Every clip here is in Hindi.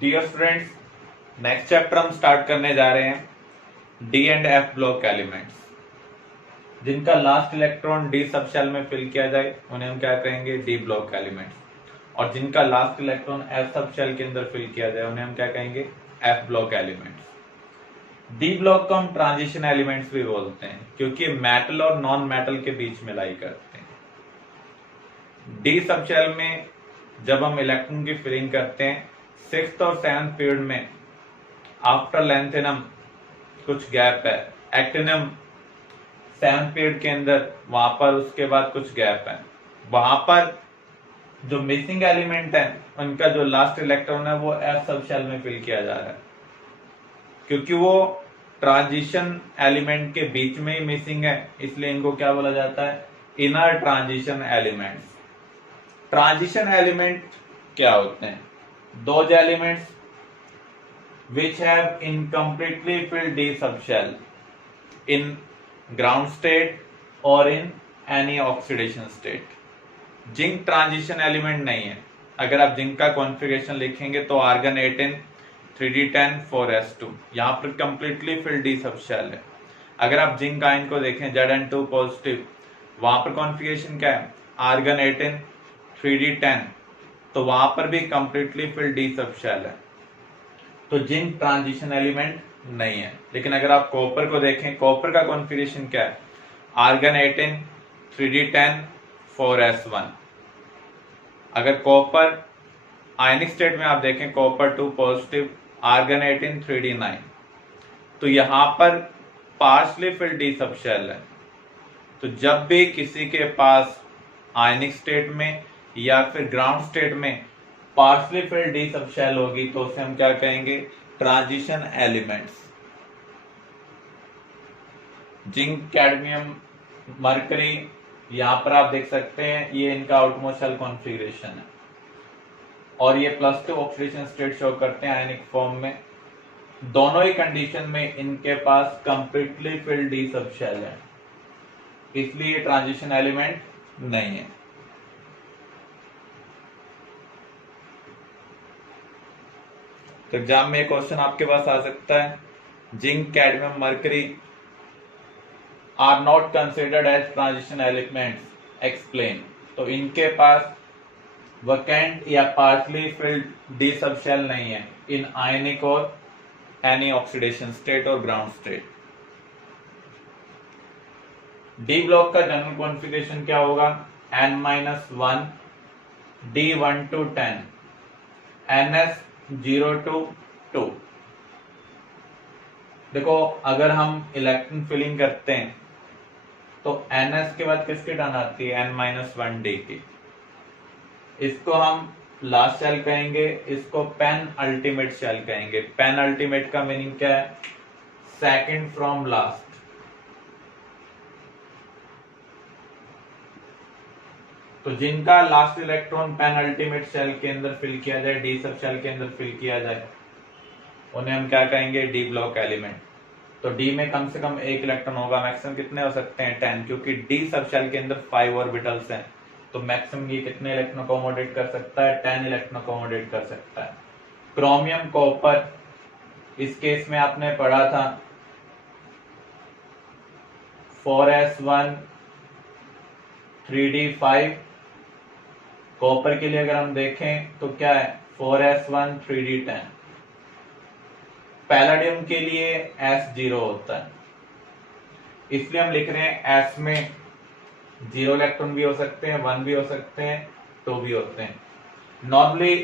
डियर स्टूडेंट्स, नेक्स्ट चैप्टर हम स्टार्ट करने जा रहे हैं d and f block elements. जिनका last electron d sub shell में फिल किया जाए उन्हें हम क्या कहेंगे, डी ब्लॉक एलिमेंट्स। और जिनका last electron F sub shell के अंदर फिल किया जाए उन्हें हम क्या कहेंगे, F block elements. D block को हम ट्रांजिशन एलिमेंट्स भी बोलते हैं क्योंकि मेटल और नॉन मेटल के बीच में लाई करते हैं। डी सब शेल में जब हम इलेक्ट्रॉन की फिलिंग करते हैं, 6th और 7th पीरियड में आफ्टर लेंथेनम कुछ गैप है, एक्टिनम 7th पीरियड के अंदर वहां पर उसके बाद कुछ गैप है। वहां पर जो मिसिंग एलिमेंट है उनका जो लास्ट इलेक्ट्रॉन है वो एफ सब शेल में फिल किया जा रहा है क्योंकि वो ट्रांजिशन एलिमेंट के बीच में ही मिसिंग है, इसलिए इनको क्या बोला जाता है, inner transition elements. Transition element क्या होते हैं, those elements which have incompletely filled d subshell in ground state or in any oxidation state। Zinc transition element नहीं है। अगर आप जिंक का कॉन्फ़िगरेशन लिखेंगे तो आर्गन 18 3d10 4s2 यहाँ पर कंप्लीटली फिल्ड डी सबशेल है। अगर आप जिंक आयन को देखें Zn2 पॉजिटिव, वहां पर कॉन्फ़िगरेशन क्या है, आर्गन 18 3d10, तो वहां पर भी completely filled D sub shell है, तो जिंक ट्रांजिशन एलिमेंट नहीं है। लेकिन अगर आप कॉपर को देखें, कॉपर का कॉन्फ़िगरेशन क्या है, आर्गन 18 3d10 4s1। अगर कॉपर आयनिक स्टेट में आप देखें, कॉपर 2 पॉजिटिव, आर्गन 18 3d9, तो यहां पर partially filled D sub shell है। तो जब भी किसी के पास आयनिक स्टेट में या फिर ग्राउंड स्टेट में partially filled D sub shell होगी तो उसे हम क्या कहेंगे, transition elements. Zinc, cadmium, mercury, यहां पर आप देख सकते हैं ये इनका आउटमोस्ट शेल कॉन्फ़िगरेशन है और ये +2 ऑक्सीडेशन स्टेट शो करते हैं आयनिक फॉर्म में। दोनों ही कंडीशन में इनके पास completely filled D sub shell है, इसलिए ट्रांजिशन एलिमेंट नहीं है। तो एग्जाम में एक क्वेश्चन आपके पास आ सकता है, zinc, cadmium, mercury are not considered as transition elements, explain. तो इनके पास वैकेंट या partially filled D sub shell नहीं है इन आयनिक और एनी ऑक्सीडेशन स्टेट और ग्राउंड स्टेट। डी ब्लॉक का जनरल कॉन्फ़िगरेशन क्या होगा, n-1 d1 to 10 ns 0 to 2। देखो अगर हम इलेक्ट्रॉन फिलिंग करते हैं तो ns के बाद किसकी टर्न आती है, n-1 d की। इसको हम लास्ट शेल कहेंगे, इसको पेन अल्टीमेट शेल कहेंगे। पेन अल्टीमेट का मीनिंग क्या है, सेकंड फ्रॉम लास्ट। तो जिनका last electron penultimate shell के अंदर फिल किया जाए, डी सब शेल के अंदर फिल किया जाए, उन्हें हम क्या कहेंगे, डी ब्लॉक एलिमेंट। तो डी में कम से कम एक इलेक्ट्रॉन होगा, मैक्सिमम कितने हो सकते हैं, 10, क्योंकि डी सब शेल के अंदर 5 ऑर्बिटल्स हैं, तो मैक्सिमम ये कितने इलेक्ट्रॉन अकोमोडेट कर सकता है, 10 इलेक्ट्रॉन अकोमोडेट कर सकता है। क्रोमियम, कॉपर, इस केस में आपने पढ़ा था 4s1 3d5। कॉपर के लिए अगर हम देखें तो क्या है, 4s1 3d10। पैलाडियम के लिए s0 होता है, इसलिए हम लिख रहे हैं s में 0 इलेक्ट्रॉन भी हो सकते हैं, 1 भी हो सकते हैं, 2 भी होते हैं। नॉर्मली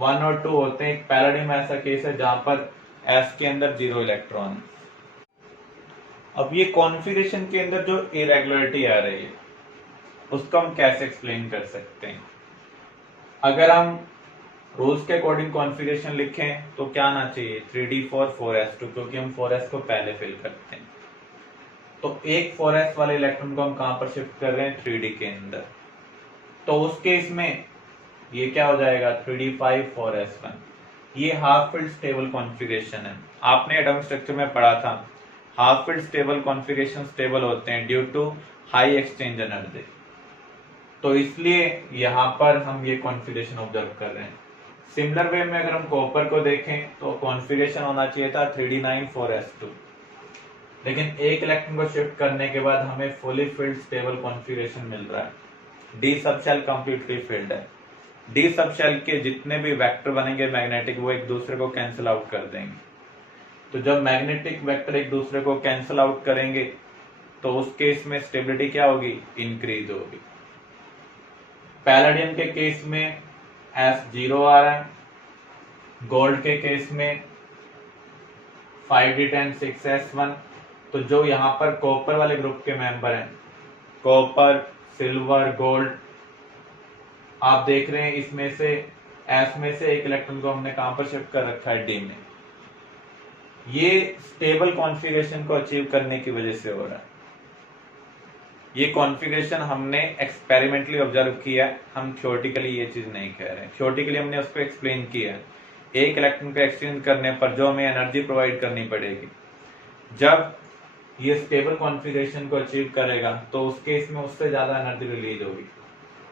1 और 2 होते हैं। पैलाडियम ऐसा केस है जहां पर s के अंदर 0 इलेक्ट्रॉन। अब ये कॉन्फ़िगरेशन के अंदर जो इरेगुलरिटी आ रही है उसको हम कैसे एक्सप्लेन कर सकते हैं। अगर हम रूल्स के अकॉर्डिंग कॉन्फ़िगरेशन लिखें तो क्या आना चाहिए, 3d4 4s2, क्योंकि हम 4s को पहले फिल करते हैं। तो एक 4s वाले इलेक्ट्रॉन को हम कहां पर शिफ्ट कर रहे हैं, 3d के अंदर। तो उस केस में ये क्या हो जाएगा, 3d5 4s1। ये हाफ फिल्ड स्टेबल कॉन्फ़िगरेशन है। आपने एटॉमिक स्ट्रक्चर में पढ़ा था, half filled stable configuration stable होते हैं due to high exchange energy. तो इसलिए यहां पर हम ये कॉन्फ़िगरेशन ऑब्जर्व कर रहे हैं। सिमिलर वे में अगर हम कॉपर को देखें तो कॉन्फ़िगरेशन होना चाहिए था 3d9 4s2, लेकिन एक इलेक्ट्रॉन को शिफ्ट करने के बाद हमें फुली फिल्ड स्टेबल कॉन्फ़िगरेशन मिल रहा है। D sub shell completely filled है। डी सब शेल के जितने भी वेक्टर बनेंगे मैग्नेटिक, वो एक दूसरे को कैंसिल आउट कर देंगे। तो जब मैग्नेटिक वेक्टर एक दूसरे को कैंसिल आउट करेंगे तो उस केस में स्टेबिलिटी क्या होगी, इंक्रीज होगी। पैलेडियम के केस में S0 आ रहा है, गोल्ड के केस में 5d10 6s1। तो जो यहाँ पर कॉपर वाले ग्रुप के मेंबर हैं, कॉपर, सिल्वर, गोल्ड, आप देख रहे हैं इसमें से S में से एक इलेक्ट्रॉन को हमने कहां पर शिफ्ट कर रखा है, D में। ये स्टेबल कॉन्फ़िगरेशन को अचीव करने की वजह से हो रहा है। ये कॉन्फ़िगरेशन हमने एक्सपेरिमेंटली ऑब्जर्व किया, हम थ्योरेटिकली ये चीज नहीं कह रहे। थ्योरेटिकली हमने उसको एक्सप्लेन किया है। एक इलेक्ट्रॉन को एक्सचेंज करने पर जो हमें एनर्जी प्रोवाइड करनी पड़ेगी, जब ये स्टेबल कॉन्फ़िगरेशन को अचीव करेगा तो उस केस में उससे ज्यादा एनर्जी रिलीज होगी।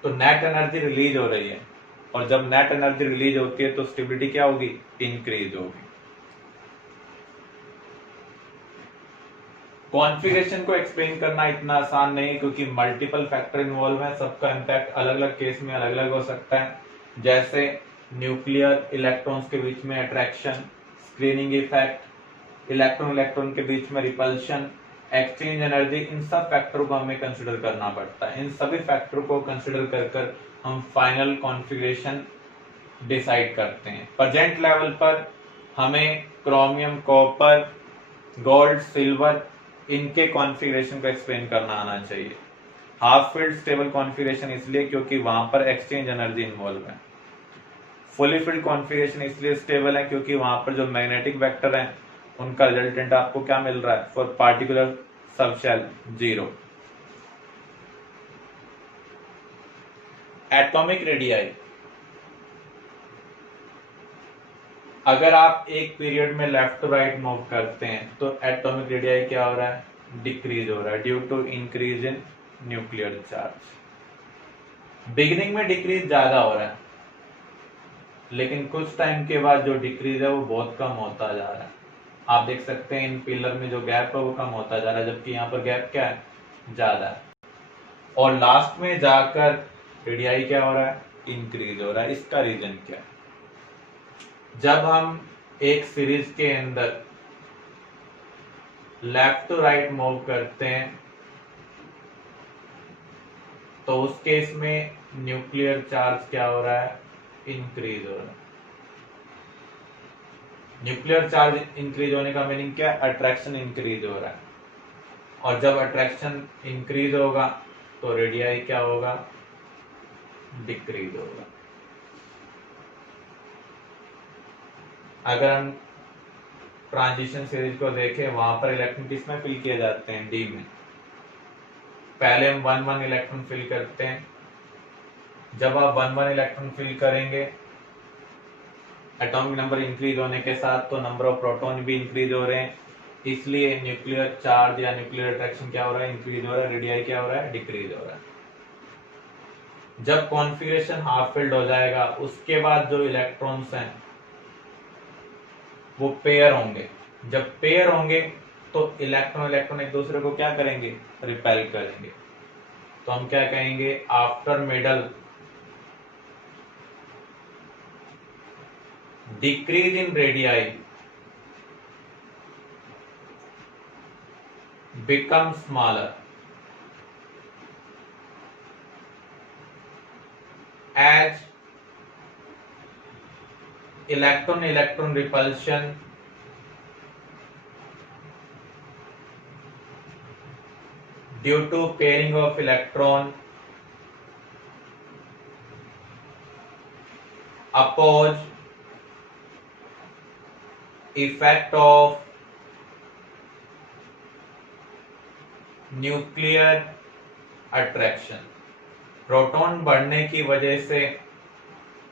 तो नेट एनर्जी रिलीज हो रही है, और जब नेट एनर्जी रिलीज होती है तो स्टेबिलिटी क्या होगी, इंक्रीज होगी। कॉन्फ़िगरेशन को एक्सप्लेन करना इतना आसान नहीं, क्योंकि मल्टीपल फैक्टर इन्वॉल्व है, सबका इम्पैक्ट अलग अलग केस में अलग अलग हो सकता है। जैसे न्यूक्लियर इलेक्ट्रॉन्स के बीच में attraction, screening effect, electron electron के बीच में रिपल्शन, एक्सचेंज एनर्जी, इन सब फैक्टरों को हमें कंसिडर करना पड़ता है। इन सभी फैक्टरों को कंसिडर कर हम फाइनल कॉन्फ़िगरेशन डिसाइड करते हैं। प्रेजेंट लेवल पर हमें क्रोमियम, कॉपर, गोल्ड, सिल्वर, इनके कॉन्फ़िगरेशन को एक्सप्लेन करना आना चाहिए। हाफ फील्ड स्टेबल कॉन्फ़िगरेशन इसलिए क्योंकि वहां पर एक्सचेंज एनर्जी इन्वॉल्व है। फुली फील्ड कॉन्फ़िगरेशन इसलिए स्टेबल है क्योंकि वहां पर जो मैग्नेटिक वेक्टर हैं उनका रिजल्टेंट आपको क्या मिल रहा है, for particular subshell 0। Atomic radii, अगर आप एक पीरियड में लेफ्ट टू राइट मूव करते हैं तो एटॉमिक रेडियाई क्या हो रहा है, डिक्रीज हो रहा है, due to increase in nuclear charge. Beginning में डिक्रीज ज्यादा हो रहा है, लेकिन कुछ टाइम के बाद जो डिक्रीज है वो बहुत कम होता जा रहा है। आप देख सकते हैं इन पिलर में जो गैप है वो कम होता जा रहा है, जबकि यहाँ पर गैप क्या है, ज्यादा है। और लास्ट में जाकर रेडियाई क्या हो रहा है, इंक्रीज हो रहा है। इसका रीजन क्या है, जब हम एक सीरीज के अंदर लेफ्ट टू राइट मूव करते हैं तो उस केस में न्यूक्लियर चार्ज क्या हो रहा है, इंक्रीज हो रहा है। न्यूक्लियर चार्ज इंक्रीज होने का मीनिंग क्या है, अट्रैक्शन इंक्रीज हो रहा है। और जब अट्रैक्शन इंक्रीज होगा तो रेडियाई क्या होगा, डिक्रीज होगा। अगर हम ट्रांजिशन सीरीज को देखें, वहां पर इलेक्ट्रॉन किसमें फिल किए जाते हैं, डी में। पहले हम 1 1 इलेक्ट्रॉन फिल करते हैं। जब आप 1 1 इलेक्ट्रॉन फिल करेंगे, एटॉमिक नंबर इंक्रीज होने के साथ तो नंबर ऑफ प्रोटॉन भी इंक्रीज हो रहे हैं, इसलिए न्यूक्लियर चार्ज या न्यूक्लियर अट्रैक्शन क्या हो रहा है, इंक्रीज हो रहा है। रेडियाई क्या हो रहा है, डिक्रीज हो रहा है। जब कॉन्फ़िगरेशन हाफ फिल्ड हो जाएगा, उसके बाद जो इलेक्ट्रॉन्स हैं वो पेयर होंगे। जब पेयर होंगे तो इलेक्ट्रॉन इलेक्ट्रॉन एक दूसरे को क्या करेंगे, रिपेल करेंगे। तो हम क्या कहेंगे, after middle decrease in radii become smaller as electron electron repulsion due to pairing of electron oppose effect of nuclear attraction. Proton बढ़ने की वजह से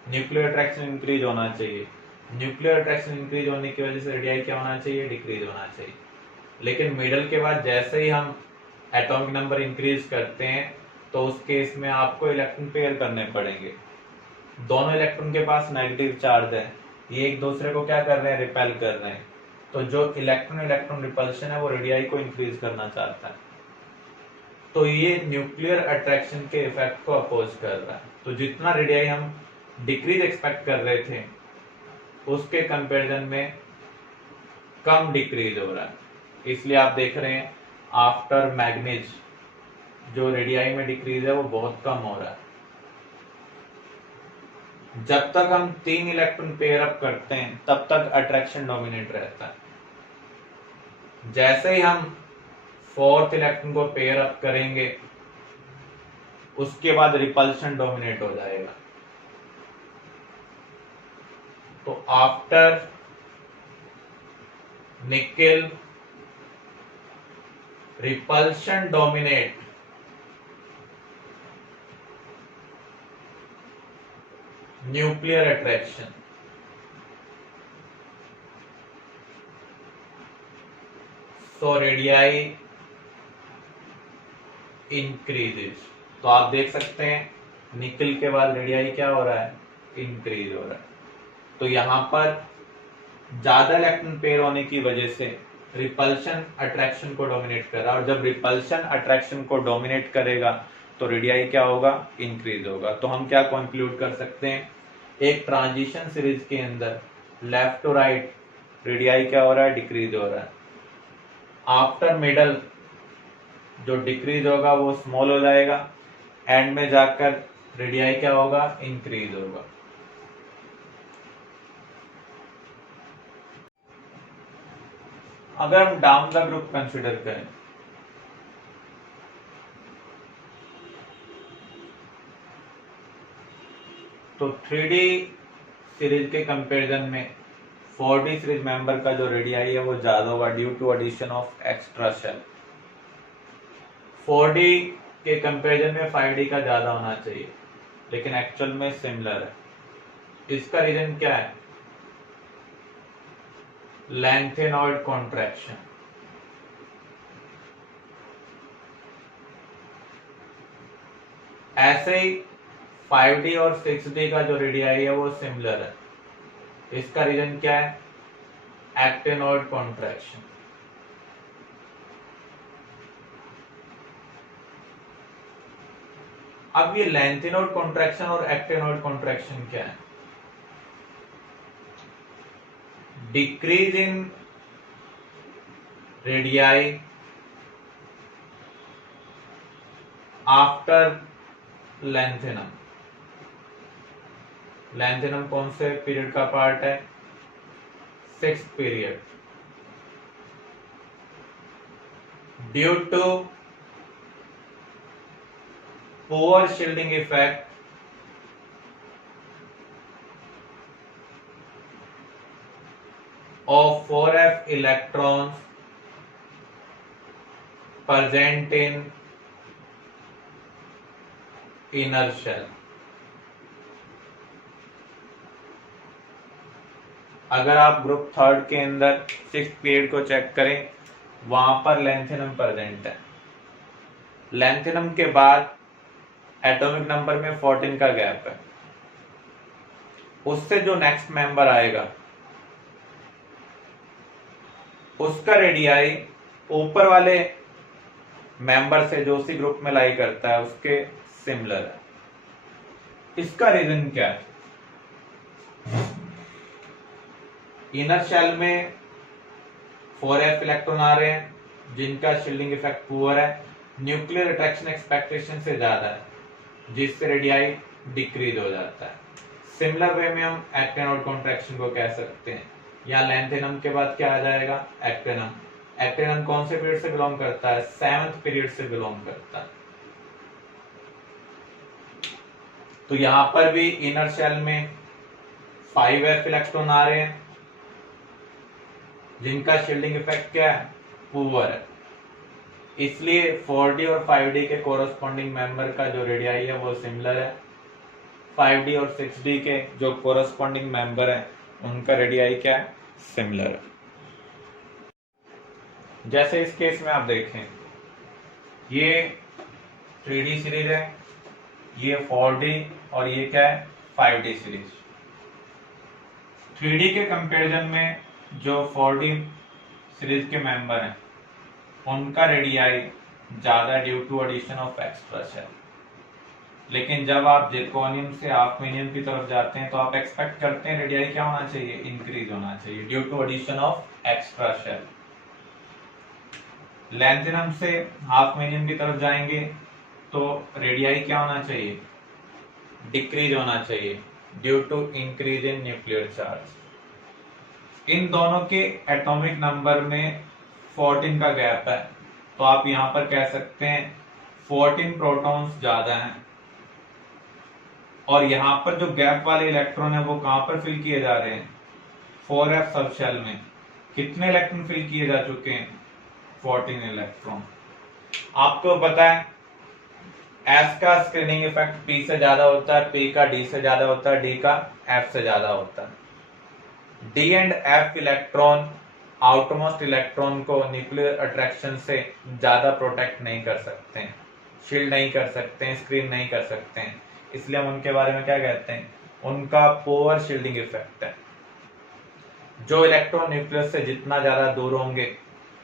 न्यूक्लियर अट्रैक्शन इंक्रीज होना चाहिए। न्यूक्लियर अट्रैक्शन इंक्रीज होने की वजह से रेडियाई क्या होना चाहिए, डिक्रीज होना चाहिए। लेकिन मिडल के बाद जैसे ही हम एटॉमिक नंबर इंक्रीज करते हैं तो उस केस में आपको इलेक्ट्रॉन पेयर करने पड़ेंगे। दोनों इलेक्ट्रॉन के पास नेगेटिव चार्ज है, ये एक दूसरे को क्या कर रहे हैं, रिपेल कर रहे हैं। तो जो इलेक्ट्रॉन इलेक्ट्रॉन रिपल्शन है वो रेडियाई को इंक्रीज करना चाहता है, तो ये न्यूक्लियर अट्रैक्शन के इफेक्ट को अपोज कर रहा है। तो जितना रेडियाई हम डिक्रीज एक्सपेक्ट कर रहे थे उसके कंपैरिजन में कम डिक्रीज हो रहा है। इसलिए आप देख रहे हैं आफ्टर मैग्नीज जो रेडियाई में डिक्रीज है वो बहुत कम हो रहा है। जब तक हम 3 इलेक्ट्रॉन पेयर अप करते हैं तब तक अट्रैक्शन डोमिनेट रहता है। जैसे ही हम 4th इलेक्ट्रॉन को पेयर अप करेंगे उसके बाद रिपल्शन डोमिनेट हो जाएगा। तो after nickel repulsion dominate, nuclear attraction. So radii increases. तो आप देख सकते हैं निकल के बाद रेडियाई क्या हो रहा है, इंक्रीज हो रहा है। तो यहां पर ज्यादा इलेक्ट्रॉन पेयर होने की वजह से रिपल्शन अट्रैक्शन को डोमिनेट कर रहा है, और जब रिपल्शन अट्रैक्शन को डोमिनेट करेगा तो रेडियाई क्या होगा, इंक्रीज होगा। तो हम क्या कंक्लूड कर सकते हैं, एक ट्रांजिशन सीरीज के अंदर लेफ्ट टू राइट रेडियाई क्या हो रहा है, डिक्रीज हो रहा है। आफ्टर मिडल जो डिक्रीज होगा वो स्मॉल हो जाएगा, एंड में जाकर रेडियाई क्या होगा, इंक्रीज होगा। अगर हम डाउन द ग्रुप कंसिडर करें तो 3D सीरीज के कंपैरिजन में 4D सीरीज मेंबर का जो रेडियाई है वो ज्यादा होगा due to addition of extra shell. 4D के कंपैरिजन में 5D का ज्यादा होना चाहिए, लेकिन एक्चुअल में सिमिलर है। इसका रीजन क्या है, लैंथेनॉइड कॉन्ट्रैक्शन। ऐसे ही 5D और 6D का जो रेडियाई है वो सिमिलर है। इसका रीजन क्या है, एक्टेनॉइड कॉन्ट्रैक्शन। अब ये लैंथेनॉइड कॉन्ट्रैक्शन और एक्टेनॉइड कॉन्ट्रैक्शन क्या है, decrease in radii after lanthanum. Lanthanum कौन से पीरियड का पार्ट है, 6th period. Due to poor shielding effect of 4f electrons present in inner shell। अगर आप ग्रुप 3rd के अंदर 6th पीरियड को चेक करें वहां पर लैंथेनम प्रेजेंट है। लैंथेनम के बाद एटॉमिक नंबर में 14 का गैप है। उससे जो नेक्स्ट मेंबर आएगा उसका रेडियाई ऊपर वाले मेंबर से जो उसी ग्रुप में लाई करता है उसके सिमिलर है। इसका रीजन क्या है, इनर शेल में 4f इलेक्ट्रॉन आ रहे हैं जिनका शील्डिंग इफेक्ट पुअर है, न्यूक्लियर अट्रैक्शन एक्सपेक्टेशन से ज्यादा है जिससे रेडियाई डिक्रीज हो जाता है। सिमिलर वे में हम एक्टेनॉइड कॉन्ट्रैक्शन को कह सकते हैं। या लैंथेनम के बाद क्या आ जाएगा, एक्टेनम। एक्टेनम कौन से पीरियड से बिलोंग करता है, 7th पीरियड से बिलोंग करता है। तो यहां पर भी इनर शेल में 5f इलेक्ट्रॉन आ रहे हैं जिनका शील्डिंग इफेक्ट क्या है, पुअर है। इसलिए 4D और 5D के कोरस्पॉन्डिंग मेंबर का जो रेडियाई है वो सिमिलर है। 5D और 6D के जो कोरस्पॉन्डिंग मेंबर है उनका रेडियाई क्या है, सिमिलर है। जैसे इस केस में आप देखें ये 3D सीरीज है, ये 4D और ये क्या है, 5D सीरीज। 3D के कंपैरिजन में जो 4D सीरीज के मेंबर हैं उनका रेडियाई ज्यादा due to addition of extra shell. लेकिन जब आप जिरकोनियम से ऑफमिनियम की तरफ जाते हैं तो आप एक्सपेक्ट करते हैं रेडियाई क्या होना चाहिए, इंक्रीज होना चाहिए due to addition of extra shell. Lanthanum से ऑफमिनियम की तरफ जाएंगे तो रेडियाई क्या होना चाहिए, डिक्रीज होना चाहिए due to increase in nuclear charge. इन दोनों के एटॉमिक नंबर में 14 का गैप है, तो आप यहां पर कह सकते हैं 14 प्रोटॉन्स ज्यादा हैं। और यहां पर जो गैप वाले इलेक्ट्रॉन है वो कहां पर फिल किए जा रहे हैं, 4f सब शेल में। कितने इलेक्ट्रॉन फिल किए जा चुके हैं, 14 इलेक्ट्रॉन। आपको पता है S का स्क्रीनिंग इफेक्ट P से ज्यादा होता है, P का D से ज्यादा होता है, D का F से ज्यादा होता है। D and F electron outmost electron को न्यूक्लियर अट्रैक्शन से ज्यादा प्रोटेक्ट नहीं कर सकते हैं, शील्ड नहीं कर सकते हैं, स्क्रीन नहीं कर सकते हैं। इसलिए हम उनके बारे में क्या कहते हैं, उनका पुअर शील्डिंग इफेक्ट है। जो इलेक्ट्रॉन न्यूक्लियस से जितना ज्यादा दूर होंगे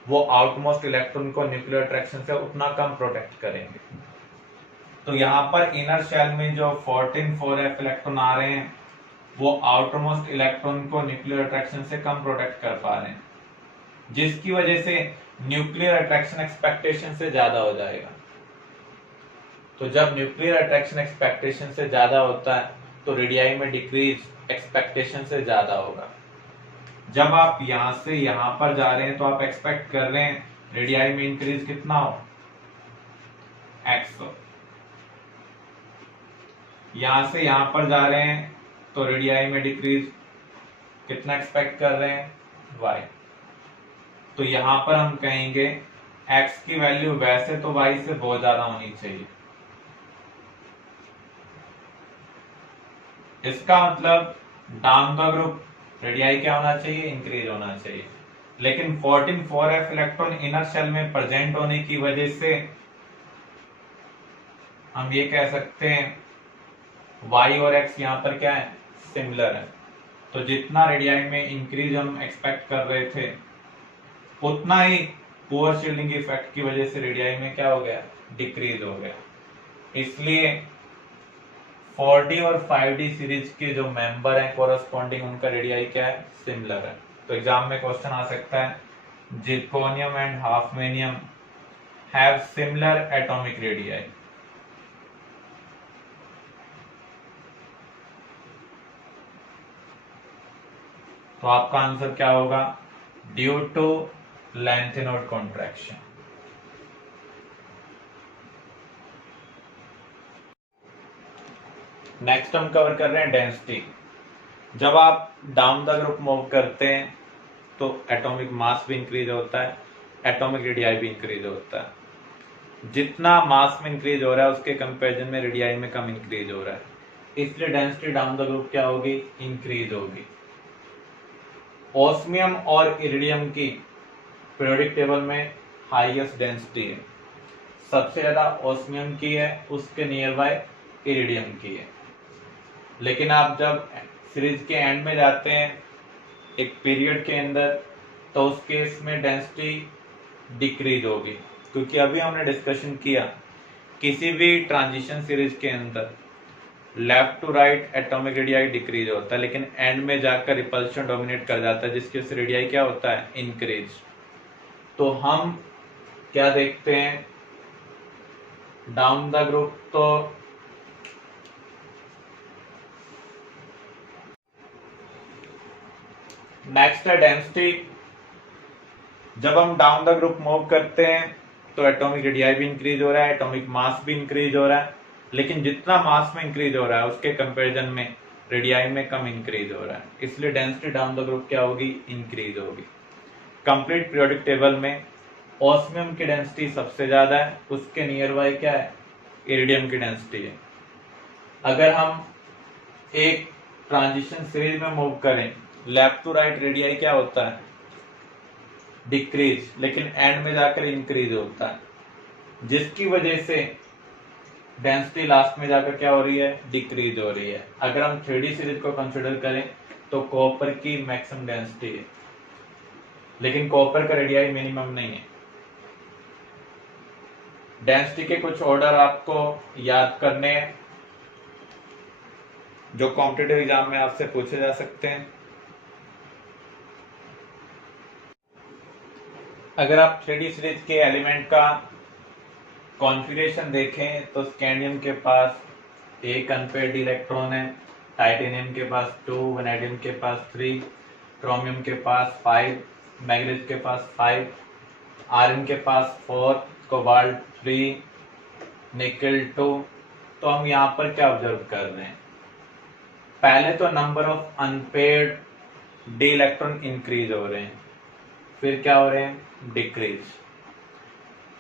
वो आउटमोस्ट इलेक्ट्रॉन को न्यूक्लियर अट्रैक्शन से उतना कम प्रोटेक्ट करेंगे। तो यहाँ पर इनर शेल में जो 14 4f इलेक्ट्रॉन आ रहे हैं वो आउटरमोस्ट इलेक्ट्रॉन को न्यूक्लियर अट्रैक्शन से कम प्रोटेक्ट कर पा रहे हैं, जिसकी वजह से न्यूक्लियर अट्रैक्शन एक्सपेक्टेशन से ज्यादा हो जाएगा। तो जब न्यूक्लियर अट्रैक्शन एक्सपेक्टेशन से ज्यादा होता है तो रेडियाई में डिक्रीज एक्सपेक्टेशन से ज्यादा होगा। जब आप यहां से यहां पर जा रहे हैं तो आप एक्सपेक्ट कर रहे हैं रेडियाई में इंक्रीज कितना हो, x हो। यहां से यहां पर जा रहे हैं तो रेडियाई में डिक्रीज कितना एक्सपेक्ट कर रहे हैं, y। तो यहां पर हम कहेंगे x की वैल्यू वैसे तो y से बहुत ज्यादा होनी चाहिए। इसका मतलब डाउन द ग्रुप रेडियाई क्या होना चाहिए, इंक्रीज होना चाहिए। लेकिन 14 4f इलेक्ट्रॉन इनर शेल में प्रेजेंट होने की वजह से हम ये कह सकते हैं y और x यहाँ पर क्या है, सिमिलर है। तो जितना रेडियाई में इंक्रीज हम एक्सपेक्ट कर रहे थे उतना ही पुअर शील्डिंग इफेक्ट की वजह से रेडियाई में क्या हो गया, डिक्रीज हो गया। इसलिए 4D और 5D सीरीज के जो मेंबर हैं कोरस्पॉन्डिंग उनका रेडियाई क्या है, सिमिलर है। तो एग्जाम में क्वेश्चन आ सकता है zirconium and hafnium have similar atomic radii. तो आपका आंसर क्या होगा, due to lanthanide contraction. Next हम कवर कर रहे हैं डेंसिटी। जब आप डाउन द ग्रुप मूव करते हैं तो एटॉमिक मास भी इंक्रीज होता है, एटॉमिक रेडियाई भी इंक्रीज होता है। जितना मास में इंक्रीज हो रहा है उसके कंपैरिजन में रेडियाई में कम इंक्रीज हो रहा है, इसलिए डेंसिटी डाउन द ग्रुप क्या होगी, इंक्रीज होगी। ऑस्मियम और इरिडियम की पीरियोडिक टेबल में हाईएस्ट डेंसिटी है, सबसे ज्यादा ऑस्मियम की है, उसके नियर बाय इरिडियम की है। लेकिन आप जब सीरीज के एंड में जाते हैं एक पीरियड के अंदर तो उस केस में डेंसिटी डिक्रीज होगी, क्योंकि अभी हमने डिस्कशन किया किसी भी ट्रांजिशन सीरीज के अंदर left to right atomic radii decrease होता है, लेकिन एंड में जाकर रिपल्शन डोमिनेट कर जाता है, जिसकी वजह से रेडियाई क्या होता है, इंक्रीज। तो हम क्या देखते हैं डाउन द ग्रुप, तो नेक्स्ट है डेंसिटी। जब हम डाउन द ग्रुप मूव करते हैं तो एटॉमिक रेडियाई भी इंक्रीज हो रहा है, एटॉमिक मास भी इंक्रीज हो रहा है, लेकिन जितना मास में इंक्रीज हो रहा है उसके कंपैरिजन में रेडियाई में कम इंक्रीज हो रहा है, इसलिए डेंसिटी डाउन द ग्रुप क्या होगी, इंक्रीज होगी। कंप्लीट पीरियोडिक टेबल में ऑस्मियम की डेंसिटी सबसे ज्यादा है, उसके नियर बाय क्या है, इरिडियम की डेंसिटी है। अगर हम एक ट्रांजिशन सीरीज में मूव करें लेफ्ट टू राइट रेडियाई क्या होता है, डिक्रीज, लेकिन एंड में जाकर इंक्रीज होता है, जिसकी वजह से डेंसिटी लास्ट में जाकर क्या हो रही है, डिक्रीज हो रही है। अगर हम 3D सीरीज को कंसिडर करें तो कॉपर की मैक्सिमम डेंसिटी है, लेकिन कॉपर का रेडियाई मिनिमम नहीं है। डेंसिटी के कुछ ऑर्डर आपको याद करने हैं जो कॉम्पिटिटिव एग्जाम में आपसे पूछे जा सकते हैं। अगर आप 3D सीरीज के एलिमेंट का कॉन्फ़िगरेशन देखें तो स्कैंडियम के पास एक अनपेयर्ड इलेक्ट्रॉन है, टाइटेनियम के पास 2, वैनेडियम के पास 3, क्रोमियम के पास 5, मैग्नीज के पास 5, आयरन के पास 4, कोबाल्ट 3, निकल 2। तो हम यहाँ पर क्या ऑब्जर्व कर रहे हैं, पहले तो number of unpaired D electron increase हो रहे हैं, फिर क्या हो रहे हैं, डिक्रीज।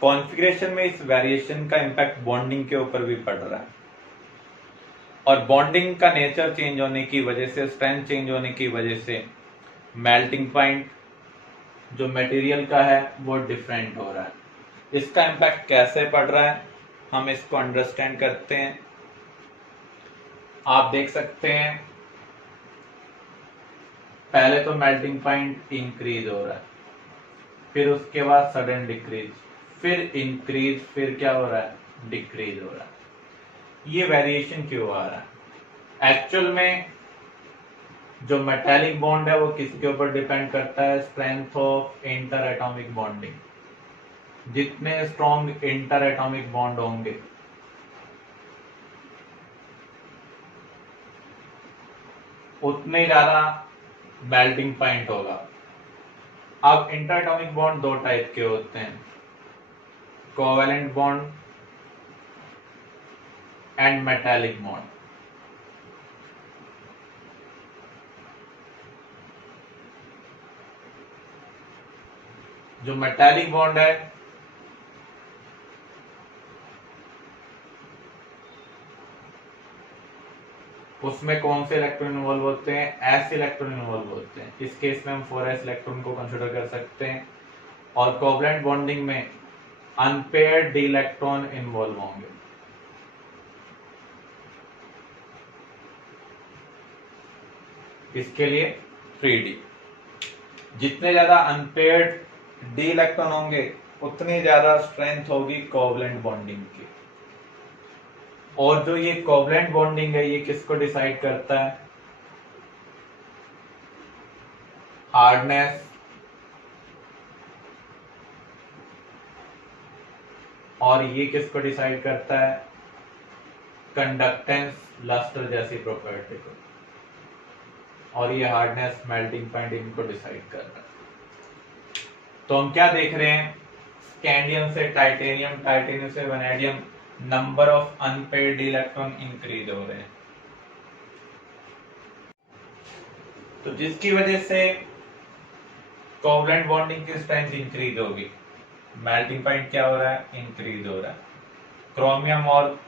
कॉन्फ़िगरेशन में इस वेरिएशन का इंपैक्ट बॉन्डिंग के ऊपर भी पड़ रहा है, और बॉन्डिंग का नेचर चेंज होने की वजह से, स्ट्रेंथ चेंज होने की वजह से मेल्टिंग पॉइंट जो मटेरियल का है वो डिफरेंट हो रहा है। इसका इंपैक्ट कैसे पड़ रहा है हम इसको अंडरस्टैंड करते हैं। आप देख सकते हैं पहले तो मेल्टिंग पॉइंट इंक्रीज हो रहा है, फिर उसके बाद सडन डिक्रीज, फिर इंक्रीज, फिर क्या हो रहा है, डिक्रीज हो रहा है। ये वेरिएशन क्यों आ रहा है? एक्चुअल में जो मेटालिक बॉन्ड है वो किसके ऊपर डिपेंड करता है, strength of inter atomic bonding. जितने स्ट्रॉन्ग इंटर एटॉमिक बॉन्ड होंगे उतने ज्यादा मेल्टिंग पॉइंट होगा। अब इंटर एटॉमिक बॉन्ड दो टाइप के होते हैं, covalent bond and metallic bond. जो मेटालिक बॉन्ड है उसमें कौन से इलेक्ट्रॉन इन्वॉल्व होते हैं, एस इलेक्ट्रॉन इन्वॉल्व होते हैं। इस केस में हम 4s इलेक्ट्रॉन को कंसिडर कर सकते हैं। और कोवलेंट बॉन्डिंग में अनपेयर्ड डी इलेक्ट्रॉन इन्वॉल्व होंगे। इसके लिए 3D, जितने ज्यादा अनपेयर्ड डी इलेक्ट्रॉन होंगे उतनी ज्यादा स्ट्रेंथ होगी कोवलेंट बॉन्डिंग की। और जो ये कोवलेंट बॉन्डिंग है ये किसको डिसाइड करता है, हार्डनेस और ये किसको डिसाइड करता है, कंडक्टेंस, लस्टर जैसी प्रॉपर्टी को। और ये हार्डनेस, मेल्टिंग पॉइंट इनको डिसाइड कर रहा है। तो हम क्या देख रहे हैं, स्कैंडियम से टाइटेनियम, टाइटेनियम से vanadium, number of unpaired electron increase हो रहे हैं। तो जिसकी वजह से कोवलेंट बॉन्डिंग की स्ट्रेंथ इंक्रीज होगी, मेल्टिंग पॉइंट क्या हो रहा है, इंक्रीज हो रहा है। क्रोमियम और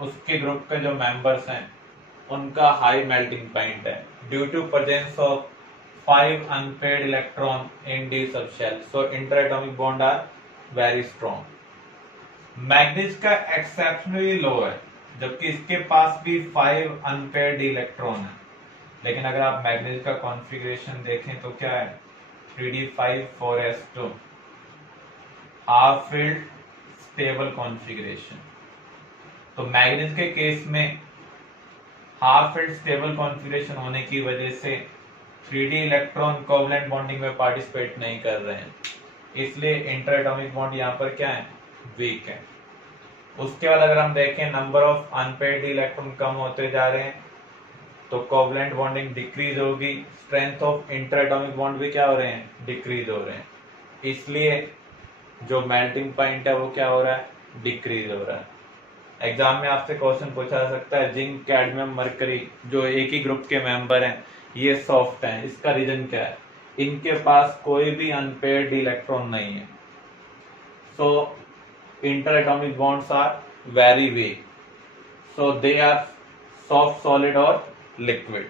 उसके ग्रुप के जो मेंबर्स हैं उनका हाई मेल्टिंग पॉइंट है due to presence of 5 unpaired electron in d subshell, so interatomic bond are very strong. Manganese का एक्सेप्शनली लो है, जबकि इसके पास भी 5 अनपेयर्ड इलेक्ट्रॉन है। लेकिन अगर आप मैग्नीज का कॉन्फ़िगरेशन देखें तो क्या है, 3d5 4s2, half field stable configuration. तो मैग्नीज के केस में हाफ फील्ड स्टेबल कॉन्फ़िगरेशन होने की वजह से 3d इलेक्ट्रॉन कोवलेंट बॉन्डिंग में पार्टिसिपेट नहीं कर रहे हैं, इसलिए इंटर एटॉमिक बॉन्ड यहाँ पर क्या है, वीक है। उसके बाद अगर हम देखें नंबर ऑफ अनपेयर्ड इलेक्ट्रॉन कम होते जा रहे हैं तो कोवलेंट बॉन्डिंग डिक्रीज होगी, strength of inter atomic bond भी क्या हो रहे हैं, डिक्रीज हो रहे हैं। इसलिए जो मेल्टिंग पॉइंट है वो क्या हो रहा है, डिक्रीज हो रहा है। एग्जाम में आपसे क्वेश्चन पूछा जा सकता है, जिंक, कैडमियम, मरकरी जो एक ही ग्रुप के मेंबर हैं ये सॉफ्ट हैं, इसका रीजन क्या है, इनके पास कोई भी अनपेयर्ड इलेक्ट्रॉन नहीं है। सो interatomic bonds are very weak, so they are soft, solid or liquid.